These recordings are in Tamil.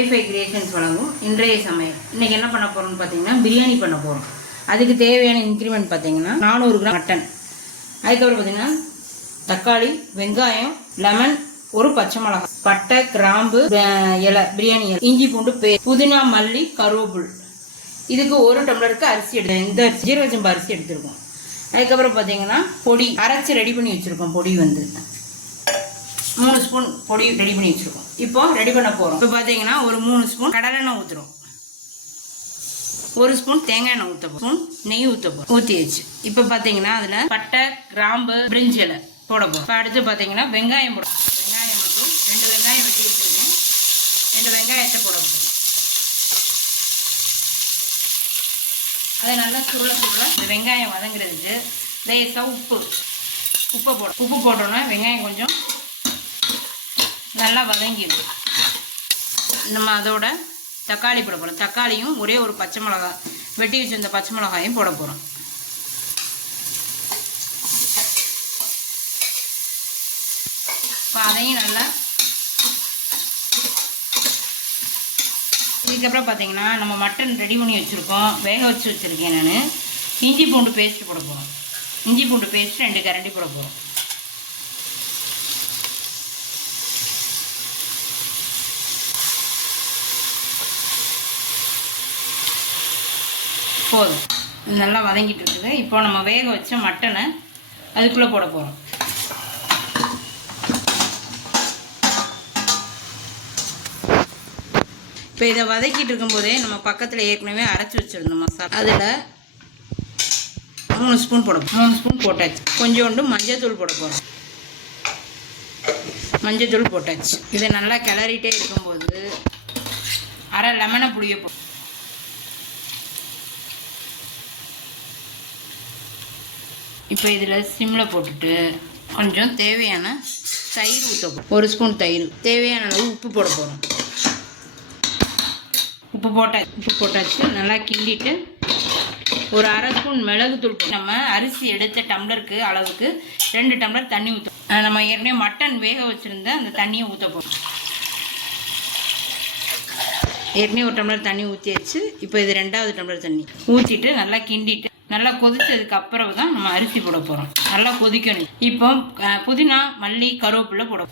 Hi Creations வழங்கும் இன்றைய சமையல். இன்னைக்கு என்ன பண்ண போறோம்னு பாத்தீங்கன்னா பிரியாணி பண்ண போறோம். அதுக்கு தேவையான இன்கிரிமெண்ட் பாத்தீங்கன்னா 400 கிராம் மட்டன். அதுக்கப்புறம் பாத்தீங்கன்னா தக்காளி, வெங்காயம், லெமன், ஒரு பச்சை மிளகாய், பட்டை, கிராம்பு, இலை, பிரியாணி இலை, இஞ்சி பூண்டு பேஸ்ட், புதினா, மல்லி, கருவேப்பிலை. இதுக்கு 1 டம்ளருக்கு அரிசி எடுத்து இந்த ஜீரக சம்பா அரிசி எடுத்துருக்கோம். அதுக்கப்புறம் பாத்தீங்கன்னா பொடி அரைச்சி ரெடி பண்ணி வச்சிருக்கோம். பொடி வந்து 3 ஸ்பூன் பொடி ரெடி பண்ணி வச்சிருக்கோம். இப்போ ரெடி பண்ண போறோம். இப்போ பாத்தீங்கன்னா ஒரு 3 ஸ்பூன் கடலை எண்ணெய் ஊத்துறோம். 1 ஸ்பூன் தேங்காய் எண்ணெய் ஊற்றப்போம். நெய் ஊற்றப்போம். ஊற்றியாச்சு. இப்போ பார்த்தீங்கன்னா அதில் பட்டை, கிராம்பு, பிரிஞ்சி இலை போட போகிறோம். இப்போ அடுத்து பார்த்தீங்கன்னா வெங்காயம் போடும். வெங்காயம் மட்டும் 2 வெங்காயம் வெட்டி வச்சுருக்கேன். 2 வெங்காயத்தை போட போகிறோம். அதை நல்லா சுருள இந்த வெங்காயம் வதங்குறதுக்கு லேசாக உப்பு போடும். உப்பு போட்டோன்னா வெங்காயம் கொஞ்சம் நல்லா வதங்கிடும். நம்ம அதோட தக்காளி போட போகிறோம். தக்காளியும் ஒரே ஒரு பச்சை மிளகாய் வெட்டி வச்சிருந்த பச்சை மிளகாயும் போட போகிறோம். அதையும் நல்லா இதுக்கப்புறம் பார்த்தீங்கன்னா நம்ம மட்டன் ரெடி பண்ணி வச்சுருக்கோம். வேக வச்சு வச்சுருக்கேன் நான். இஞ்சி பூண்டு பேஸ்ட் போட போகிறோம். இஞ்சி பூண்டு பேஸ்ட் 2 கரண்டி போட போகிறோம். போதும். நல்லா வதங்கிட்டு இருக்குது. இப்போ நம்ம வேக வச்ச மட்டனை அதுக்குள்ளே போட போகிறோம். இப்போ இதை வதக்கிட்டு இருக்கும்போதே நம்ம பக்கத்தில் ஏற்கனவே அரைச்சி வச்சுருந்தோம் மசாலா. அதில் 3 ஸ்பூன் போட 3 ஸ்பூன் போட்டாச்சு. கொஞ்சோண்டு மஞ்சள் போட போகிறோம். மஞ்சள் போட்டாச்சு. இதை நல்லா கிளறிட்டே இருக்கும்போது அரை லெமனை புளிய போ. இப்போ இதில் சிம்மில் போட்டுட்டு கொஞ்சம் தேவையான தயிர் ஊற்ற போகிறோம். 1 ஸ்பூன் தயிர். தேவையான அளவு உப்பு போட போகிறோம். உப்பு போட்டாச்சு. நல்லா கிண்டிட்டு ஒரு அரை ஸ்பூன் மிளகுத்தூள். நம்ம அரிசி எடுத்த டம்ளருக்கு அளவுக்கு 2 டம்ளர் தண்ணி ஊற்றும். நம்ம ஏற்கனவே மட்டன் வேக வச்சுருந்த அந்த தண்ணியை ஊற்ற போகிறோம். ஏற்கனவே 1 டம்ளர் தண்ணி ஊற்றியாச்சு. இப்போ இது 2வது டம்ளர் தண்ணி ஊற்றிட்டு நல்லா கிண்டிட்டு நல்லா கொதிச்சதுக்கு அப்புறம் தான் நம்ம அரிசி போட போகிறோம். நல்லா கொதிக்கணும். இப்போ புதினா, மல்லி, கருவேப்பிலை போட.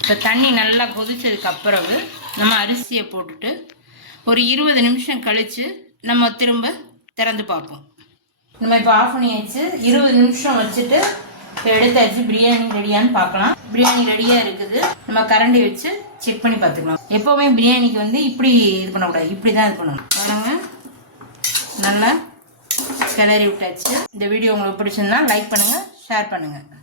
இப்போ தண்ணி நல்லா கொதிச்சதுக்கு அப்புறம் நம்ம அரிசியை போட்டுட்டு ஒரு 20 நிமிஷம் கழித்து நம்ம திரும்ப திறந்து பார்ப்போம். நம்ம இப்போ ஆஃப் பண்ணியாச்சு. 20 நிமிஷம் வச்சுட்டு எடுத்தாச்சு. பிரியாணி ரெடியான்னு பார்க்கலாம். பிரியாணி ரெடியாக இருக்குது. நம்ம கரண்டி வச்சு செக் பண்ணி பார்த்துக்கலாம். எப்போவுமே பிரியாணிக்கு வந்து இப்படி இது பண்ணக்கூடாது. இப்படி தான் இது பண்ணணும். பாருங்க, நல்லா கிளறி விட்டாச்சு. இந்த வீடியோ உங்களுக்கு பிடிச்சிருந்தா லைக் பண்ணுங்கள், ஷேர் பண்ணுங்கள்.